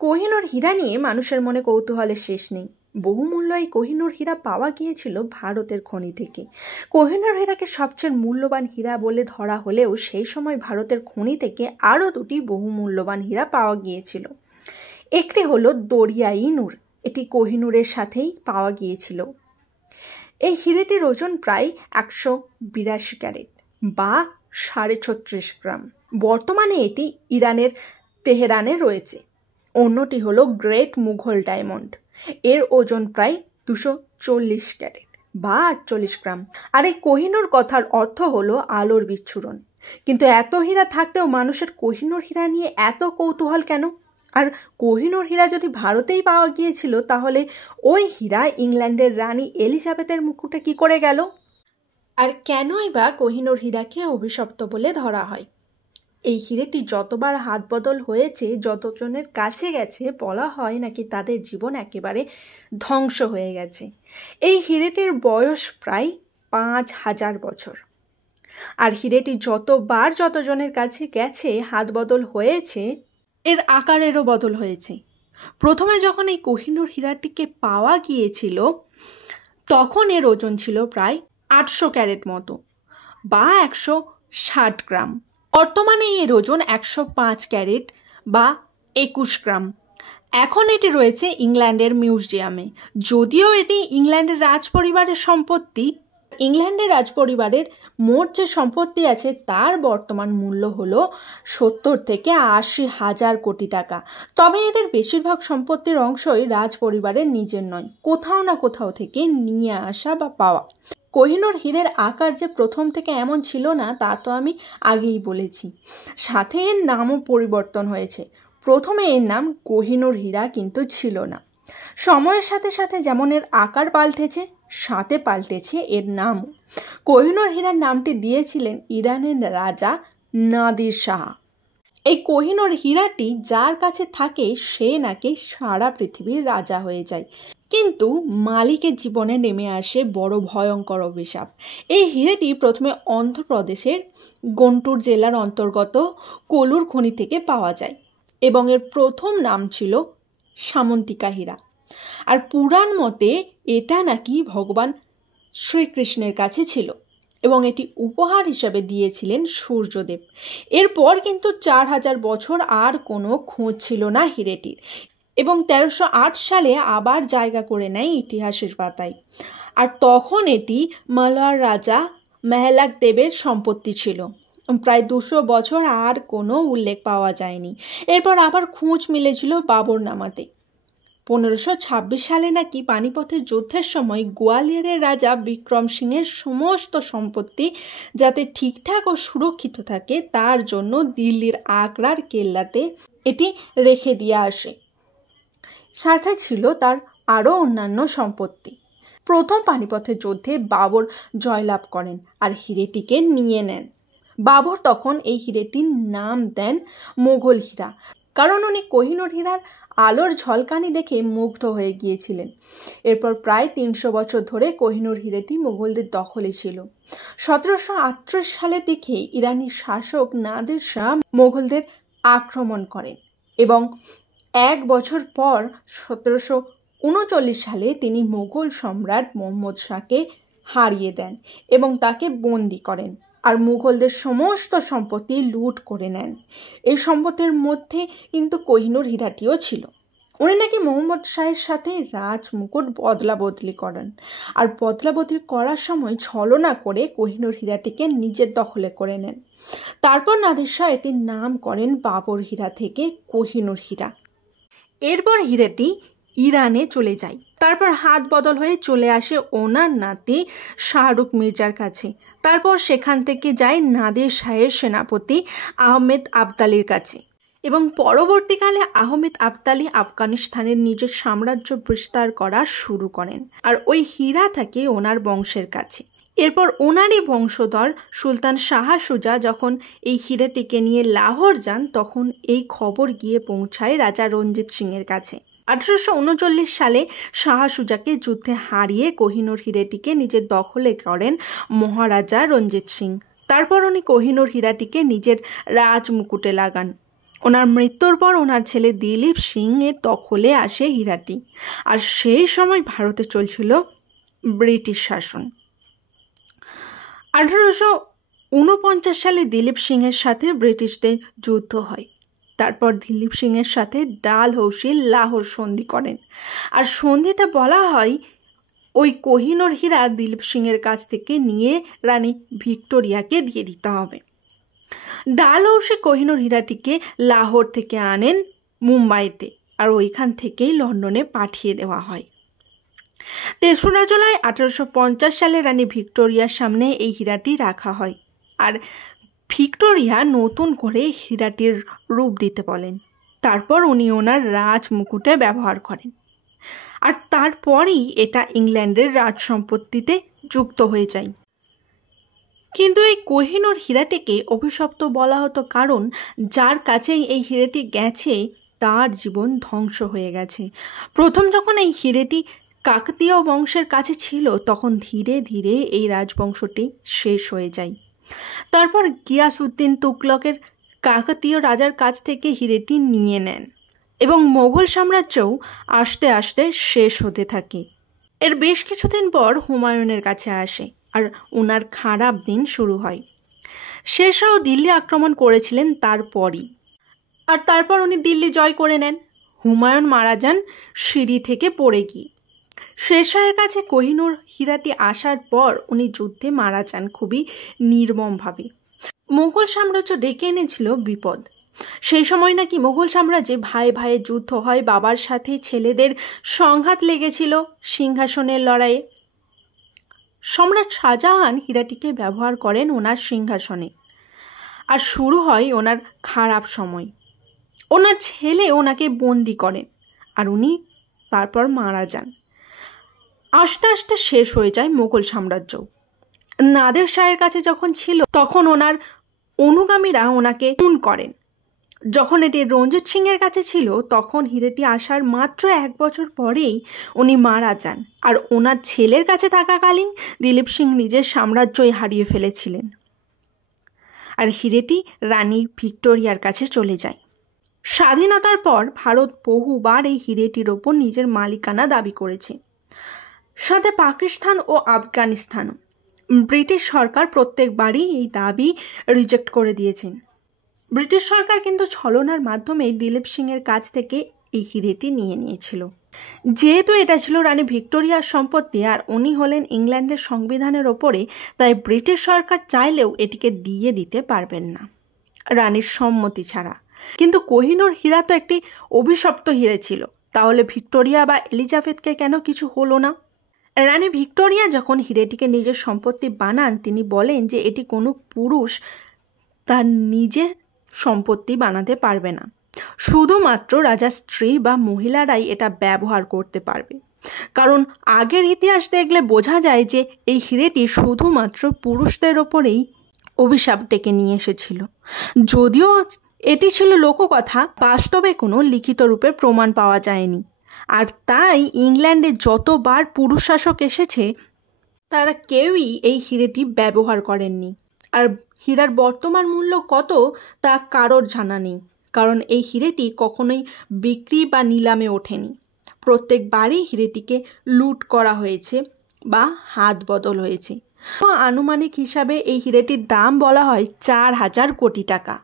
কোহিনূর হীরা নিয়ে মানুষের মনে কৌতূহলের শেষ নেই। বহুমূল্য এই কোহিনূর হীরা পাওয়া গিয়েছিল ভারতের খনি থেকে। কোহিনূর হীরাকে সবচেয়ে মূল্যবান হীরা বলে ধরা হলেও সেই সময় ভারতের খনি থেকে আরও দুটি বহুমূল্যবান হীরা পাওয়া গিয়েছিল। একটি হলো দরিয়াই নূর, এটি কোহিনূরের সাথেই পাওয়া গিয়েছিল। এই হীরেটির ওজন প্রায় 182 ক্যারেট বা 36.5 গ্রাম। বর্তমানে এটি ইরানের তেহরানে রয়েছে। অন্যটি হলো গ্রেট মুঘল ডায়মন্ড, এর ওজন প্রায় 240 ক্যারেট বা 48 গ্রাম। আর এই কোহিনূর কথার অর্থ হলো আলোর বিচ্ছুরণ। কিন্তু এত হীরা থাকতেও মানুষের কোহিনূর হীরা নিয়ে এত কৌতূহল কেন? আর কোহিনূর হীরা যদি ভারতেই পাওয়া গিয়েছিল, তাহলে ওই হীরা ইংল্যান্ডের রানী এলিজাবেথের মুকুটে কি করে গেল? আর কেনই বা কোহিনূর হীরাকে অভিশপ্ত বলে ধরা হয়? এই হীরেটি যতবার হাত বদল হয়েছে, যতজনের কাছে গেছে, বলা হয় নাকি তাদের জীবন একেবারে ধ্বংস হয়ে গেছে। এই হীরেটির বয়স প্রায় 5000 বছর। আর হীরেটি যতজনের কাছে গেছে, হাত বদল হয়েছে, এর আকারেরও বদল হয়েছে। প্রথমে যখন এই কোহিনূর হীরাটিকে পাওয়া গিয়েছিল, তখন এর ওজন ছিল প্রায় 800 ক্যারেট মতো বা 160 গ্রাম। বর্তমানে এর ওজন 105 ক্যারেট বা 21 গ্রাম। এখন এটি রয়েছে ইংল্যান্ডের মিউজিয়ামে। যদিও এটি ইংল্যান্ডের রাজপরিবারের সম্পত্তি, ইংল্যান্ডের রাজপরিবারের মোট যে সম্পত্তি আছে তার বর্তমান মূল্য হলো 70 থেকে 80 হাজার কোটি টাকা। তবে এদের বেশিরভাগ সম্পত্তির অংশই রাজপরিবারের নিজের নয়, কোথাও না কোথাও থেকে নিয়ে আসা বা পাওয়া। কোহিনূর হীরের আকার যে প্রথম থেকে এমন ছিল না তা তো আমি আগেই বলেছি। সাথে এর নামও পরিবর্তন হয়েছে। প্রথমে এর নাম কোহিনূর হীরা কিন্তু ছিল না। সময়ের সাথে সাথে যেমন এর আকার পাল্টেছে, সাথে পাল্টেছে এর নাম। কোহিনূর হীরার নামটি দিয়েছিলেন ইরানের রাজা নাদির শাহ। এই কোহিনূর হীরাটি যার কাছে থাকে সে নাকি সারা পৃথিবীর রাজা হয়ে যায়। কিন্তু মালিকের জীবনে নেমে আসে বড় ভয়ঙ্কর অভিশাপ। এই হীরেটি প্রথমে অন্ধ্রপ্রদেশের গুন্টুর জেলার অন্তর্গত কোলুর খনি থেকে পাওয়া যায় এবং এর প্রথম নাম ছিল সামন্তিকা হীরা। আর পুরাণ মতে এটা নাকি ভগবান শ্রীকৃষ্ণের কাছে ছিল এবং এটি উপহার হিসাবে দিয়েছিলেন সূর্যদেব। এরপর কিন্তু 4000 বছর আর কোনো খোঁজ ছিল না হীরেটির এবং 1308 সালে আবার জায়গা করে নেয় ইতিহাসের পাতায়। আর তখন এটি মালওয়ার রাজা মেহলাক দেবের সম্পত্তি ছিল। প্রায় 200 বছর আর কোনো উল্লেখ পাওয়া যায়নি। এরপর আবার খোঁজ মিলেছিল বাবরনামাতে। 1526 সালে নাকি পানিপথের যুদ্ধের সময় গোয়ালিয়রের রাজা বিক্রম সিংয়ের সমস্ত সম্পত্তি যাতে ঠিকঠাক ও সুরক্ষিত থাকে তার জন্য দিল্লির আগ্রার কেল্লাতে এটি রেখে দিয়ে আসে। সাথে ছিল তার আরও অন্যান্য সম্পত্তি। প্রথম পানিপথের যুদ্ধে বাবর জয়লাভ করেন আর হীরেটিকে নিয়ে নেন। বাবর তখন এই হীরেটির নাম দেন মোগল হীরা, কারণ উনি কোহিনূর হীরার আলোর ঝলকানি দেখে মুগ্ধ হয়ে গিয়েছিলেন। এরপর প্রায় 300 বছর ধরে কোহিনূর হীরেটি মুঘলদের দখলে ছিল। 1738 সালের দিকে ইরানি শাসক নাদির শাহ মুঘলদের আক্রমণ করেন এবং 1 বছর পর 1739 সালে তিনি মুঘল সম্রাট মোহাম্মদ শাহকে হারিয়ে দেন এবং তাকে বন্দি করেন আর মুঘলদের সমস্ত সম্পত্তি লুট করে নেন। এই সম্পত্তির মধ্যে কিন্তু কোহিনূর হীরাটিও ছিল। উনি নাকি মোহাম্মদ শাহের সাথে রাজমুকুট বদলা বদলি করেন আর বদলা বদলি করার সময় ছলনা করে কোহিনূর হীরাটিকে নিজের দখলে করে নেন। তারপর নাদির শাহ এটির নাম করেন বাবর হীরা থেকে কোহিনূর হীরা। এরপর হীরাটি ইরানে চলে যায়। তারপর হাত বদল হয়ে চলে আসে ওনার নাতি শাহরুখ মির্জার কাছে। তারপর সেখান থেকে যায় নাদির শাহের সেনাপতি আহমেদ আবদালির কাছে এবং পরবর্তীকালে আহমেদ আবদালি আফগানিস্তানের নিজের সাম্রাজ্য বিস্তার করা শুরু করেন আর ওই হীরা থাকে ওনার বংশের কাছে। এরপর ওনারই বংশধর সুলতান শাহ সুজা যখন এই হীরাটিকে নিয়ে লাহোর যান, তখন এই খবর গিয়ে পৌঁছায় রাজা রঞ্জিত সিংয়ের কাছে। 1839 সালে শাহ সুজাকে যুদ্ধে হারিয়ে কোহিনূর হীরাটিকে নিজের দখলে করেন মহারাজা রঞ্জিত সিং। তারপর উনি কোহিনূর হীরাটিকে নিজের রাজমুকুটে লাগান। ওনার মৃত্যুর পর ওনার ছেলে দিলীপ সিং এর দখলে আসে হীরাটি। আর সেই সময় ভারতে চলছিল ব্রিটিশ শাসন। 1849 সালে দিলীপ সিংয়ের সাথে ব্রিটিশদের যুদ্ধ হয়। তারপর দিলীপ সিংয়ের সাথে ডালহৌসি লাহোর সন্ধি করেন। আর সন্ধিতে বলা হয় ওই কোহিনূর হীরা দিলীপ সিংয়ের কাছ থেকে নিয়ে রানী ভিক্টোরিয়াকে দিয়ে দিতে হবে। ডালহৌসি কোহিনূর হীরাটিকে লাহোর থেকে আনেন মুম্বাইতে, আর ওইখান থেকেই লন্ডনে পাঠিয়ে দেওয়া হয়। 3রা জুলাই 1850 সালে রানী ভিক্টোরিয়ার সামনে এই হীরাটি রাখা হয়। আর ভিক্টোরিয়া নতুন করে হীরাটির রূপ দিতে বলেন। তারপর উনি ওনার রাজ মুকুটে ব্যবহার করেন। আর তারপরেই এটা ইংল্যান্ডের রাজ সম্পত্তিতে যুক্ত হয়ে যায়। কিন্তু এই কোহিনূর হীরাটিকে অভিশপ্ত বলা হতো, কারণ যার কাছেই এই হীরেটি গেছে তার জীবন ধ্বংস হয়ে গেছে। প্রথম যখন এই হীরেটি কাকতীয় বংশের কাছে ছিল, তখন ধীরে ধীরে এই রাজবংশটি শেষ হয়ে যায়। তারপর গিয়াসউদ্দিন তুগলকের কাকতীয় রাজার কাছ থেকে হীরেটি নিয়ে নেন এবং মোগল সাম্রাজ্যও আস্তে আস্তে শেষ হতে থাকে। এর বেশ কিছুদিন পর হুমায়ুনের কাছে আসে, আর ওনার খারাপ দিন শুরু হয়। শেরশাহ দিল্লি আক্রমণ করেছিলেন তারপরই, আর তারপর উনি দিল্লি জয় করে নেন। হুমায়ুন মারা যান সিঁড়ি থেকে পড়ে গিয়ে। শেরশাহের কাছে কোহিনূর হীরাটি আসার পর উনি যুদ্ধে মারা যান খুবই নির্মমভাবে। মোগল সাম্রাজ্য ডেকে এনেছিল বিপদ। সেই সময় নাকি মোগল সাম্রাজ্যে ভাই ভাইয়ের যুদ্ধ হয়, বাবার সাথে ছেলেদের সংঘাত লেগেছিল সিংহাসনের লড়াইয়ে। সম্রাট শাহজাহান হীরাটিকে ব্যবহার করেন ওনার সিংহাসনে। আর শুরু হয় ওনার খারাপ সময়। ওনার ছেলে ওনাকে বন্দি করেন, আর উনি তারপর মারা যান। আস্তে আস্তে শেষ হয়ে যায় মোগল সাম্রাজ্য। নাদের শাহের কাছে যখন ছিল, তখন ওনার অনুগামীরা ওনাকে খুন করেন। যখন এটি রঞ্জিত সিংয়ের কাছে ছিল, তখন হীরেটি আসার মাত্র 1 বছর পরেই উনি মারা যান। আর ওনার ছেলের কাছে থাকাকালীন দিলীপ সিং নিজের সাম্রাজ্যই হারিয়ে ফেলেছিলেন। আর হীরেটি রানী ভিক্টোরিয়ার কাছে চলে যায়। স্বাধীনতার পর ভারত বহুবার এই হীরেটির ওপর নিজের মালিকানা দাবি করেছে, সাথে পাকিস্তান ও আফগানিস্তানও। ব্রিটিশ সরকার প্রত্যেকবারই এই দাবি রিজেক্ট করে দিয়েছেন। ব্রিটিশ সরকার কিন্তু ছলনার মাধ্যমে দিলীপ সিংয়ের কাছ থেকে এই হীরেটি নিয়ে নিয়েছিল। যেহেতু এটা ছিল রানী ভিক্টোরিয়ার সম্পত্তি, আর উনি হলেন ইংল্যান্ডের সংবিধানের ওপরে, তাই ব্রিটিশ সরকার চাইলেও এটিকে দিয়ে দিতে পারবেন না রানীর সম্মতি ছাড়া। কিন্তু কোহিনূর হীরা তো একটি অভিশপ্ত হীরে ছিল, তাহলে ভিক্টোরিয়া বা এলিজাবেথকে কেন কিছু হলো না? রানী ভিক্টোরিয়া যখন হীরেটিকে নিজের সম্পত্তি বানান, তিনি বলেন যে এটি কোনো পুরুষ তার নিজের সম্পত্তি বানাতে পারবে না, শুধুমাত্র রাজার স্ত্রী বা মহিলারাই এটা ব্যবহার করতে পারবে। কারণ আগের ইতিহাস দেখলে বোঝা যায় যে এই হীরেটি শুধুমাত্র পুরুষদের ওপরেই অভিশাপ ডেকে নিয়ে এসেছিল। যদিও এটি ছিল লোককথা, বাস্তবে কোনো লিখিত রূপে প্রমাণ পাওয়া যায়নি। আর তাই ইংল্যান্ডে যতবার পুরুষ শাসক এসেছে, তারা কেউই এই হীরেটি ব্যবহার করেননি। আর হীরার বর্তমান মূল্য কত তা কারোর জানা নেই, কারণ এই হীরেটি কখনোই বিক্রি বা নিলামে ওঠেনি। প্রত্যেকবারই হীরেটিকে লুট করা হয়েছে বা হাত বদল হয়েছে। আনুমানিক হিসাবে এই হীরেটির দাম বলা হয় 4000 কোটি টাকা।